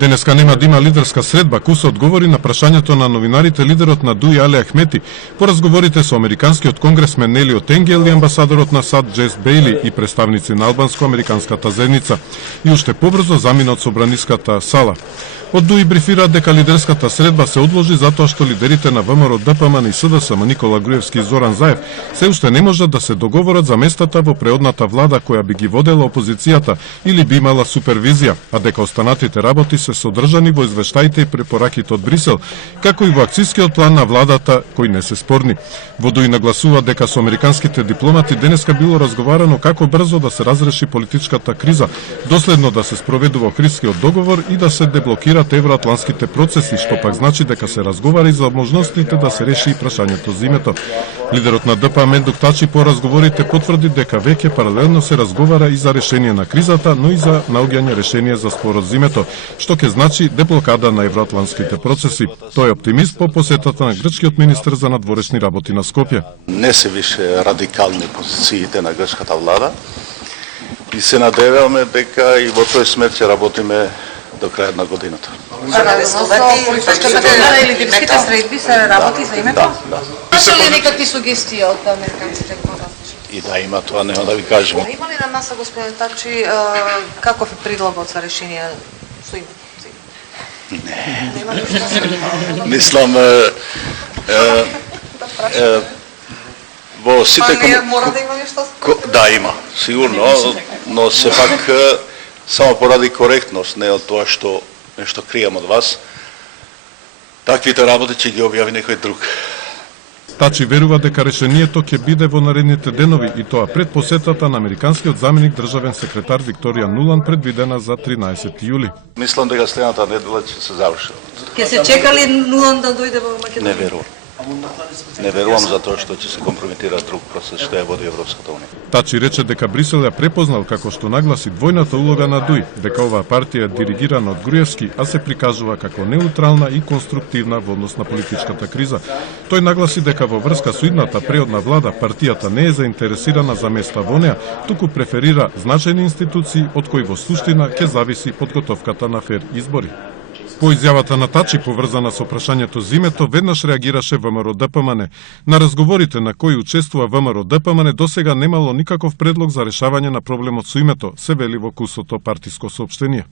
Денеска нема да има лидерска средба, Кусо одговори на прашањето на новинарите. Лидерот на ДУИ Али Ахмети по разговорите со американскиот конгресмен Елиот Енгел и амбасадорот на САД Джес Бейли и представници на албанско-американската заедница и уште побрзо замина од собраниската сала. Од ДУИ брифираат дека лидерската средба се одложи затоа што лидерите на ВМРО, ДПМН и СДСМ Никола Груевски и Зоран Заев се уште не можат да се договорат за местата во преодната влада која би ги водела опозицијата или би имала супервизија, а дека останатите работи се содржани во извештаите и препораките од Брисел, како и во акцискиот план на владата, кои не се спорни. Во ДУИ нагласува дека со американските дипломати денеска било разговарано како брзо да се разреши политичката криза, доследно да се спроведува Охридскиот договор и да се деблокираат евроатлантските процеси, што пак значи дека се разговара и за можностите да се реши и прашањето за името. Лидерот на ДПМН Мендук Тачи по разговорите потврди дека веќе паралелно се разговара и за решение на кризата, но и за наоѓање решение за спорот за името, што ќе значи деблокада на евроатлантските процеси. Тој е оптимист по посетата на грчкиот министер за надворешни работи на Скопје. Не се више радикални позициите на грчката влада и се надеваме дека и во тој смер ќе работиме до крајот на годината. Лидерските средби се работи за името? Да. Имаше ли некакви сугестии од американците? И да има тоа, нема да ви кажем. Има ли на маса, господин Тачи, каков е предлогот за решение со името? Не. Мислам, во сите... Мора да има нешто? Да, има, сигурно, но сепак само поради коректност, не од тоа што нешто кријам од вас, таквите работи ќе ги објави некој друг. Тачи верува дека решението ќе биде во наредните денови и тоа пред посетата на американскиот заменик државен секретар Викторија Нуланд предвидена за 13 јули. Мислам дека следната недела ќе се заврши. Ќе се чека ли Нуланд да дојде во Македонија? Не верувам. Не верувам за тоа што ќе се компрометира друг процес што ја води Европската унија. Тачи рече дека Брисел ја препознал како што нагласи двојната улога на ДУИ, дека оваа партија е диригирана од Груевски, а се прикажува како неутрална и конструктивна во однос на политичката криза. Тој нагласи дека во врска со идната преодна влада партијата не е заинтересирана за места во неа, туку преферира значајни институции од кои во суштина ќе зависи подготовката на фер избори. По изјавата на Тачи поврзана со прашањето за името, веднаш реагираше ВМРО ДПМН. На разговорите на кои учествува ВМРО ДПМН досега немало никаков предлог за решавање на проблемот со името, се вели во Кусото партиско соопштение.